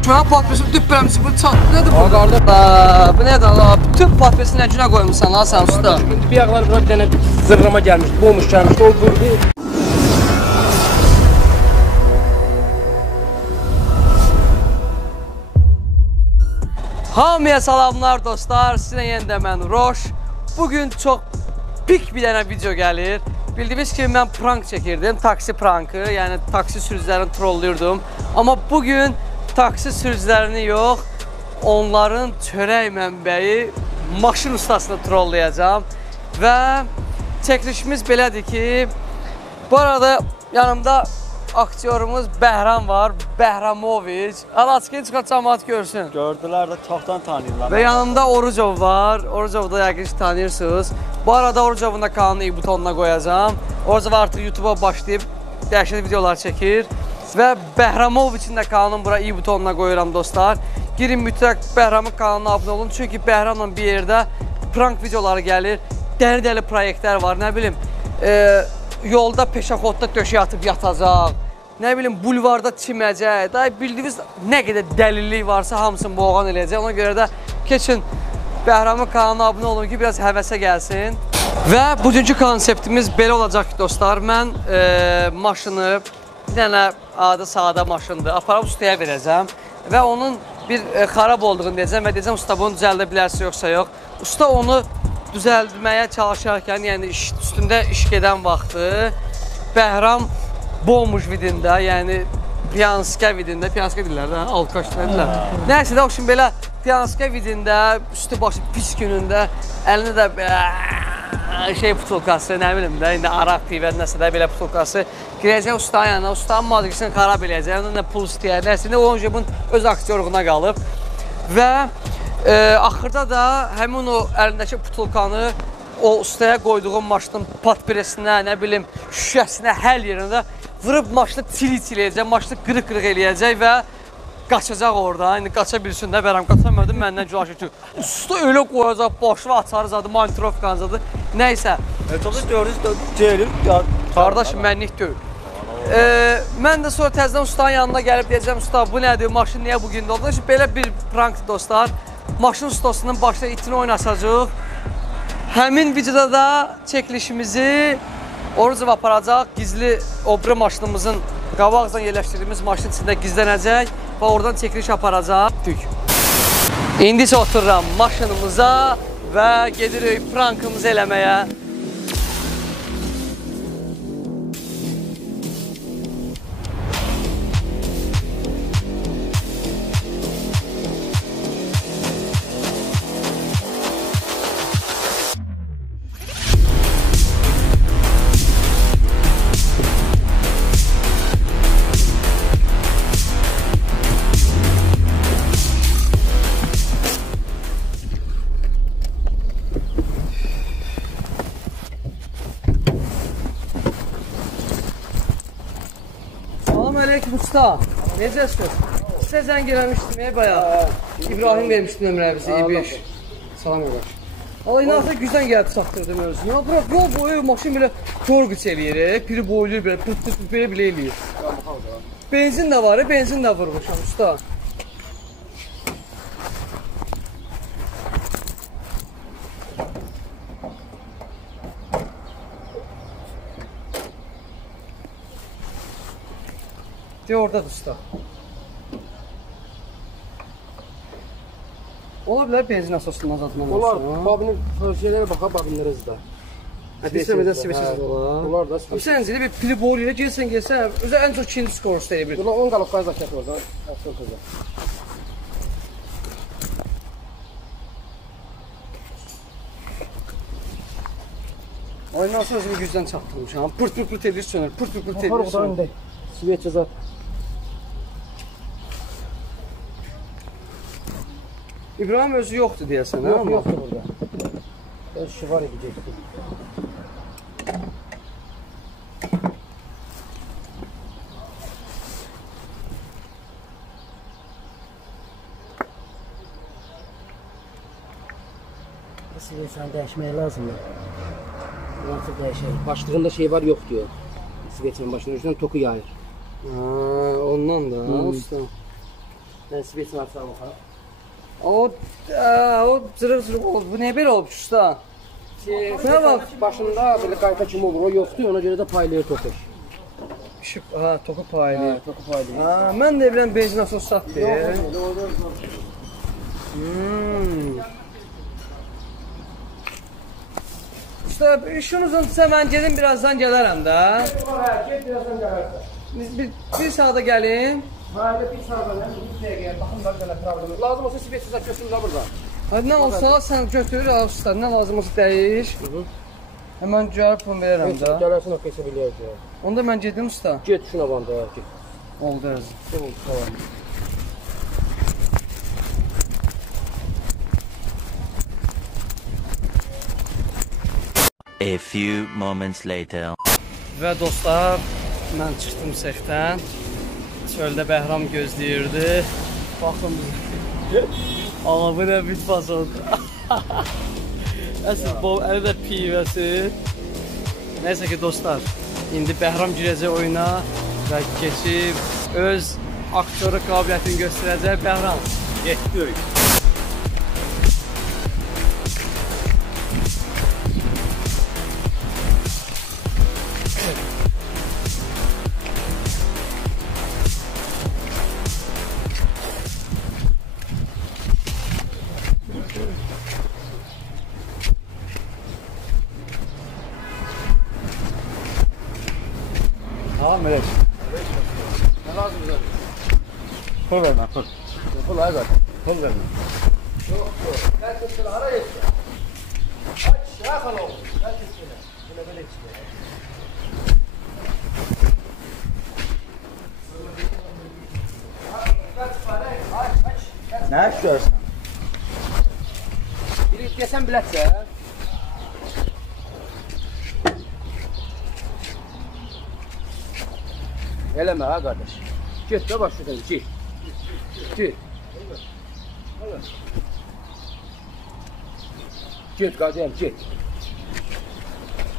Mən patpesim düppələmisi bu çat. Nədir bu? Qardaş. Bu nədir Allah? Bütün patpesi nə günə qoymuşsan ha sən usta? Bir ayaqlar bura bir dənə zırlama gəlmişdi, boğmuş gəlmişdi, o vurdu. Hamıya salamlar dostlar, sizə yenə də mən Roş. Bugün çox pik bir dənə video gəlir. Bildiyiniz kimi mən prank çəkirdim, taksi prankı, yəni taksi sürücülərini trolluyordum. Amma bugün taksi sürücülərini yox, onların çörək mənbəyi maşın ustasını trollayacağım. Və çəkilişimiz belədir ki, bu arada yanımda aktyorumuz Bəhram var, Bəhramoviç. Alaçıqın çıxart cəmaət görsün. Gördülər də çoxdan tanıyırlar. Və yanımda Orucov var. Orucov'u da yəqin ki tanıyırsınız. Bu arada Orucov'un da kanalını i butonuna qoyacağım. Orucov artıq YouTube'a başlayıb dəhşətli videolar çəkir. Və Bəhramoviçin də kanalını bura i butonuna qoyuram dostlar. Girin mütləq Bəhramın kanalına abunə olun. Çünki Bəhramla bir yerdə prank videoları gəlir. Dəli-dəli proyektlər var, nə bilim. Yolda peşaxodda döşək atıb yatacaq. Nə bilim, bulvarda çiməcək. Daha bildiyiniz nə qədər dəlillik varsa hamısını boğan eləyəcək. Ona görə də keçin Bəhramın kanalına abunə olun ki, biraz həvəsə gəlsin. Və bugünkü konseptimiz belə olacaq ki, dostlar. Mən maşını, bir dənə adı sadə maşındır, aparıb ustaya verəcəm. Və onun bir xarab olduğunu deyəcəm və deyəcəm, usta bunu düzəldə bilərsə yoxsa yox. Usta onu düzəldməyə çalışarkən, yəni üstündə iş gedən vaxtı Bəhram bommuş vidində, yəni piyanska vidində, piyanska deyirlər də, alkaş deyirlər. Nəysə də, o şimdi belə piyanska vidində, üstü başı pis günündə, əlində də şey putulkası, nə bilim də, indi araq pivət, nəsə də belə putulkası girəcək ustanın yanına, ustanın madrikisini xarab eləyəcək, ondan da pul istəyər, nəsə də o bunun öz aktyorluğuna qalıb. Və axırda da həmin o əlindəki putulkanı o ustaya qoyduğum maşının patpresinə, nə bilim, şüşəsinə, hər yerində vırıb maşını çili-çili eləyəcək, maşını qırıq-qırıq eləyəcək və qaçacaq orada. İndi qaça bilsin də, Bəhram qaçamadı, məndən gülaş ki, usta elə qoyacaq, başını açarız adı, monitorovkanız adı, nəysə. Çox görürüz, deyilir. Qardaşım, mənlik deyil. Mən də sonra təzdən ustanın yanına gəlib deyəcəm, usta bu nədir, maşın niyə bugün də oldu? Belə bir prankdır dostlar. Maşın ustasının başına itini oynasacaq. Həmin videoda da çəkilişimizi Orucov aparacaq. Gizli obri maşınımızın qabaqdan yerləşdirdiyimiz maşın içində gizlənəcək və oradan çəkiliş aparacaq. İndi isə otururam maşınımıza və gedirik prankımızı eləməyə. Aleyküm usta. Necəsiniz? Sizə zəng eləmişdim bayaq. İbrahim vermişdi nömrəmizi, İbiş. Salam yoldaş. Allah inansa güzdən gəlib çatdırdım özünü. Bırak, yol boyu maşın belə korqıç eləyir, piri boyluyur belə, pırt-pırt belə eləyir. Benzin də var, benzin də vurmuşam usta. Oradadır usta. Ola bilər benzin asasından zadından olsun. Olar, babinin şeylərə baxa, babinlərə zida. İstəmədən sivəsiz olar. Olar da. Sən zili bir pili boyu ilə gelsən, özə ən çox ikinci skorus deyil. Buna 10 qalıb qayız açaq orada. Oyundan sonra özümü gücdən çatdırmışam. Pırt-pırt edir sönür, pırt-pırt edir sönür. Svetçə zat. İbrahim özü yoxdur deyəsən, hə? Yoxdur burada. Öz şivar edəcəkdir. Svetçəni dəyişmək lazımdır. Nasıl dəyişək? Başlığında şey var, yox diyor. Svetçənin başlığında toku yayır. Ondan da, usta. Ben Svetsin açsam bakalım. O cırıq oldu. Bu niyə belə olub usta? Şuna bak. Başında böyle qayta kimi olur, o yoxdur, ona göre de paylıyor tokuş. Şıp, toku paylı. Ha, toku paylıyor. Mən də bilən benzin asos satdı. Usta, işin uzuntusa mən gedim birazdan gələrəm də. Get birazdan gələrsən. Bir saata gəlim. Hayır, bir saniye, bir dəqiqə, baxın da belə problem. Lazım olsa Svetsin açıyorsun da burada. Hadi nə olsa sən götür, usta, nə lazım olsa dəyiş. Həmən gəlib pul verərəm də. Gələrsən o kesə biləyəcək. Onda mən gedim usta. Get şuna banda, get. Oldu əzim. Tamam. A few moments later. Və dostlar, mən çıxdım sexdən. Çöldə Bəhram gözləyirdi. Baxın bizi. Amma bu nə bit oldu. Əsl bu əli də pivəsi. Nəysə ki dostlar, indi Bəhram girəcək oyuna və keçib öz aktyoru qabiliyyətini göstərəcək. Bəhram, getdik. Tamam Melek. Ne lazım bize? Pul verme pul. Pul hayır. Pul verme. Yok. Herkes şöyle ara geçsin. Aç, yakal oğlum. Herkes şöyle. Böyle içine. Ne istiyorsun? Biri desen biletse. Eleme ha kardeş. Git de baş şuradan git. Git. Git kardeşim git.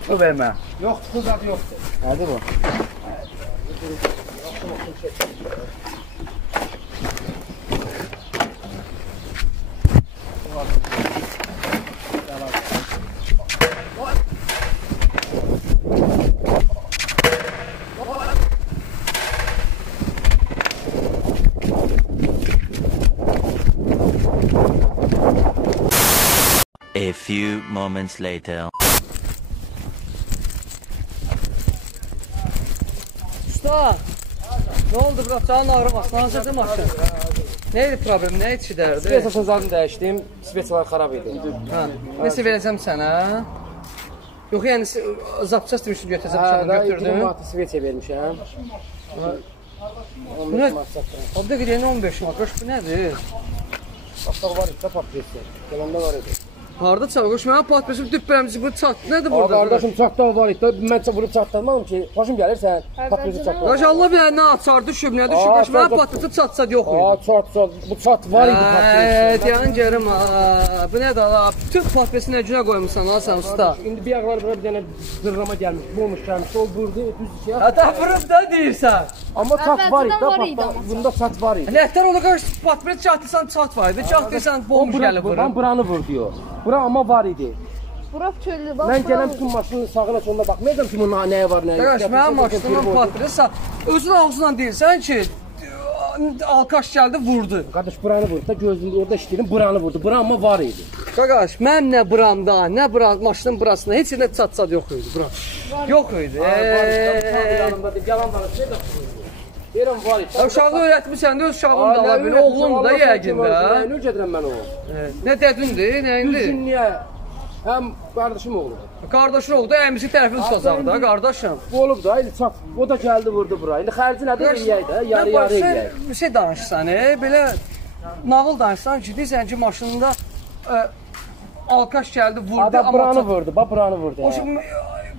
Pul verme. Yok kız adı yoktu. Hadi bu. A few moments later. Usta, nə oldu bura? Canın ağrımasın, hansıdır maşın? Neydi problem, nə içidərdi? Svetsin zadını dəyişdim. Svetsin xarab idi. Hə, nəsə verəcəm sənə? Yox, yəni zapças demişdim götürəcəm, uşağı götürdüm. 2 manatı Svetsə vermişəm. Bu nə? O da qeyriyəni 15 manat, bu nədir? Başda var idi, patresi. Gələndə var idi. Harada çavqış, mənə patresim düppərəmci bu çat, nədir Aa, burada? kardeşim çatda var idi. Mən vurub çatdırmadım ki. Başım gəlir sən patresi çatdırma. Qaş Allah bilir nə açar düşüb, nə düşüb, qaş mənə patresi çat yox idi. Aa, çat. Bu çat var idi patresi. Deyən gərim, bu nədir ala? Bütün patresi nə günə qoymuşsan ha sən usta? İndi bir ayaqlar bura bir dənə zırrama gəlmiş. Bulmuş gəlmiş. O vurdu, düz içə. Hətta vurub da deyirsən. Amma çat var idi. Əvvəlcədən var idi Bax, amma. bunda çat var idi. Nətər ola qaş patret çatdıysan çat var idi, çatdıysan bomb gəlib Buradan vurub. buranı vur diyor. Bura amma var idi. Bura çöllü bax. Mən gələn bütün maşının sağına soluna baxmayacam ki, bunun nəyə var, nəyə Qaş mənim maşınımın patresi özün ağzınla deyirsən ki, alkaş gəldi vurdu. Qardaş buranı vurdu da gözümdə orada işləyirəm, buranı vurdu. Bura amma var idi. Qaqaş, mənim nə buramda, nə maşının burasında heç yerdə çat yox idi bura. Yox idi. Yanımda yalan danışır da. Deyirəm var idi. Uşağı öyrətmirsən də öz uşağın da ala bir oğlun da yəqin də. Nə gedirəm mən o? Nə dədindir, nə indi? Düzgünlüyə həm qardaşım oğlu. Qardaşın oldu, əmisi tərəfini tutacaq da, qardaşım. Bu olub da, indi çat. O da gəldi vurdu bura. İndi xərci nədir eləyək də, yarı-yarı eləyək. Bir şey danışsan, belə nağıl danışsan ki, deyirsən ki, maşınında alkaş gəldi, vurdu. Adam buranı vurdu, bax buranı vurdu. O şimdi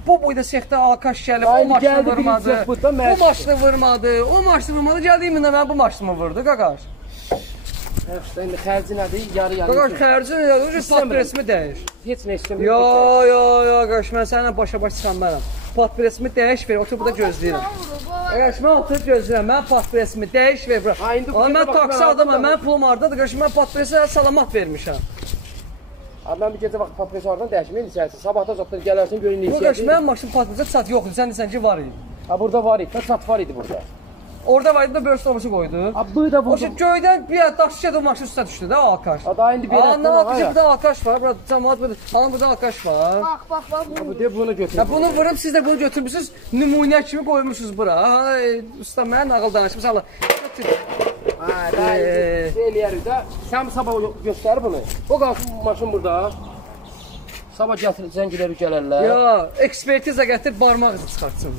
bu boyda sexdə alkaş gəlib, o maşını vurmadı. O maşını vurmadı, o maşını vurmadı. Gəldiyim indi mən bu maşını vurdu, qaqaş. İndi xərci nədir, yarı-yarı. Qaqaş, xərci nədir? Patresimi dəyir. Heç nə istəmirəm. Yo, qaqaş, mən səninlə başa-baş çıxanlarım. Patresimi dəyiş ver, otur burada gözləyirəm. Bu Qardaş, mən oturub gözləyirəm, mən patpresimi dəyiş ver bura. Ha, indi bu Amma mən gecə taksi bax, adamam, mən- mən pulum hardadır, qardaş, mən patpresə salamat vermişəm. Abi mən bir gecə vaxt papresordan dəyişməyin içərsin. Sabahda zotdan gələrsən görün Bu neçə. qardaş, mənim maşın patpresə çat yoxdur, sən desən ki, var idi. Ha burada var idi, çat var idi burada. Orada var idi da böyük torbası qoydu. Abi bu da O burada. şey göydən bir daş şişədə maşın üstə düşdü də Alkaş. Ha daha indi bir Aa, nə yapacaq? Bir də Alkaş var, burada cəmaat burada. Hanım burada Alkaş var. Ha bu de bunu götür. Ya bunu vurub siz də bunu götürmüsünüz, nümunə kimi qoymuşsunuz bura. Ha, usta mən nağıl danışmışam. Allah. Götür. Ha daha indi şey eləyərik də. Sən sabah göstər bunu. O qalsın maşın burada. Sabah gətir zəngiləri gələrlər. Ya, ekspertiza gətir, barmaq izi çıxartsın.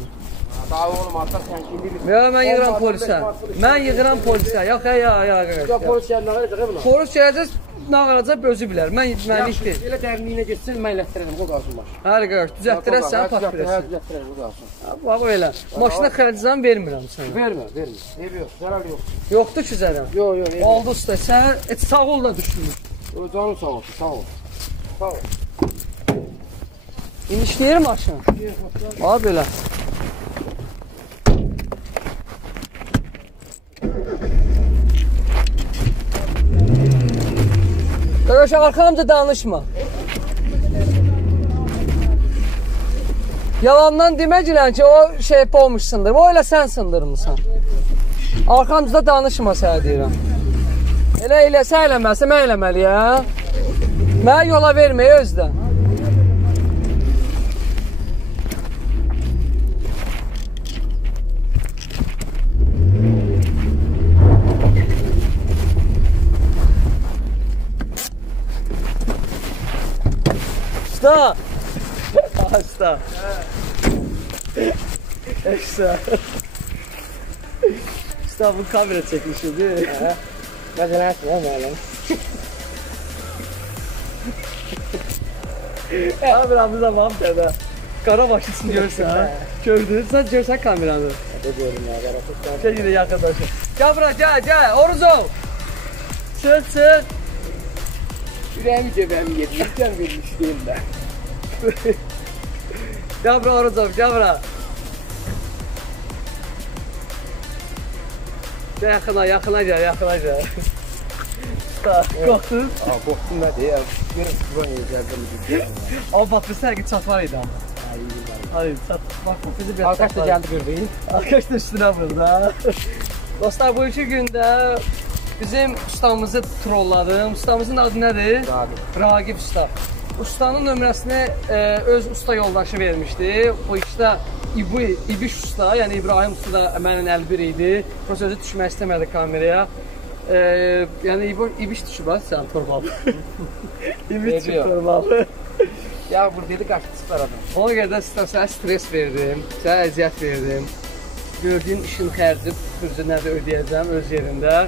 Daha oğlum artıq sən kimdir? Ya, mən yığıram polisə. Mən yığıram polisə. Yox, ya, Ya polis gəlməyə necə buna? Polis gələcək, nə qalacaq özü bilər. Mənlik deyil. Elə dərinliyinə getsin, mən elətdirərəm, o qalsın maşın. Hər qardaş, düzəltdirəsən, pat verəsən. Düzəltdirərəm, o qalsın. Bax elə. Maşına xərcdən vermirəm sənə. Vermə. Eybi yox, zərər yox. Yoxdur ki zərəm. Yox, eybi yox. Oldu usta, sən sağ ol da düşünür. Canım sağ ol, sağ ol. Sağ ol. İndi işləyir maşın. Bax belə. Qardaş, arxamca danışma. Yalandan deməcəklər ki, o şey olmuşsundur. O elə sən sındırmısan. Arxamızda danışma sənə deyirəm. Elə sən eləməsə mən eləməliyəm. Mənə yola verməyə özdən. Usta! Usta! Usta! Usta, bu kamera çəkmişim, değil mi? Məzələnsin, ya müəllim. Kameramıza bax da. Qara başlısını görürsən. Gördün, sən görsən kameranı. Hadi görün ya, qarasın. Gəl yine yaxınlaşın. Gəl bura, gəl, Oruzov! Çıx. Ürəyimi göbəyimi yedim, yüzdən vermiş deyim də. Gəl bura, Oruzov, gəl bura. Yaxına gəl. Usta, qorxdun? Aa, qorxdum nə deyəm. Görün, bu gəldim. Ama bak bir sənə çat var idi ama. Hayır, çat. Bak, bizi bir Arkadaş da gəldi gördüyün. Arkadaş da üstüne burada. Dostlar, bu iki gündə bizim ustamızı trolladım. Ustamızın adı nədir? Ragib usta. Ustanın nömrəsini öz usta yoldaşı vermişdi. Bu işte İbiş usta, yəni İbrahim usta da mənlə əlbir idi. Prosta özü düşmək istəmədi kameraya. Yəni İbiş düşüb ha sən torbalı. İbiş düşüb torbalı. Ya buradaydı, qaçdı süper adam. Ona görə də sənə stres verdim, sənə əziyyət verdim. Gördüyün işin xərci, xürcünə də ödəyəcəm öz yerində.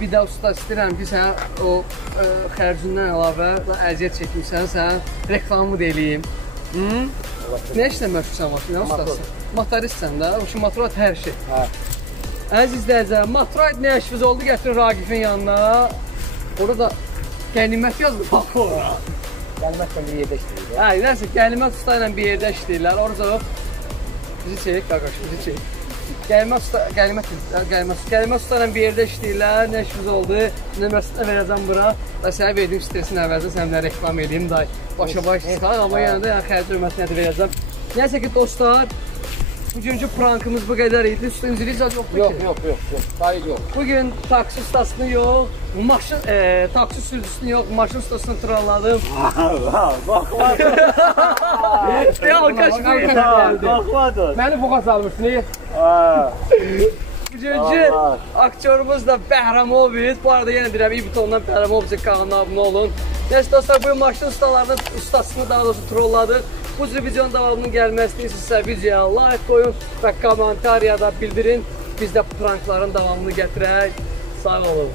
Bir də usta istəyirəm ki, sən o xərcindən əlavə əziyyət çəkmişsən, sən reklamı da eləyim. Nə işlə məşğulsan maşın, nə ustası? Motoristsən də, o ki, motorat hər şey. Hə. Əziz izləyicilər, motorat nə işiniz oldu, gətirin Ragifin yanına. Orada da qənimət yazılır, bax ora. Gəlməklə bir yerdə işləyir. Hə, nəsə, qənimət usta ilə bir yerdə işləyirlər. Orada bizi çək, qardaş, bizi çək. Qənimət usta ilə bir yerdə işləyirlər. Nə işiniz oldu? Nömrəsini verəcəm bura. Və sənə verdiyim stresin əvəzində sənə reklam edeyim da başa-baş çıxar. Amma yəni də xərci hörmətini də verəcəm. Nəysə ki, dostlar, bugünkü prankımız bu qədər idi. Üstün üzrü icad yoxdur ki? Yox. Hayır yox. Bugün taksi ustasını yox, taksi sürücüsünü yox, maşın ustasını trolladım. Baxmadı. Baxmadı. Məni buğa salmışsın, niyə? Bugünkü aktyorumuz da Bəhramovic. Bu arada yenə deyirəm, İbutondan Bəhramovicin kanalına abunə olun. Neyse dostlar, bu maşın ustalarının ustasını daha doğrusu trolladıq. Bu cür videonun davamının gəlməsini istəyirsə videoya like qoyun və kommentariyada bildirin. Biz də prankların davamını gətirək. Sağ olun.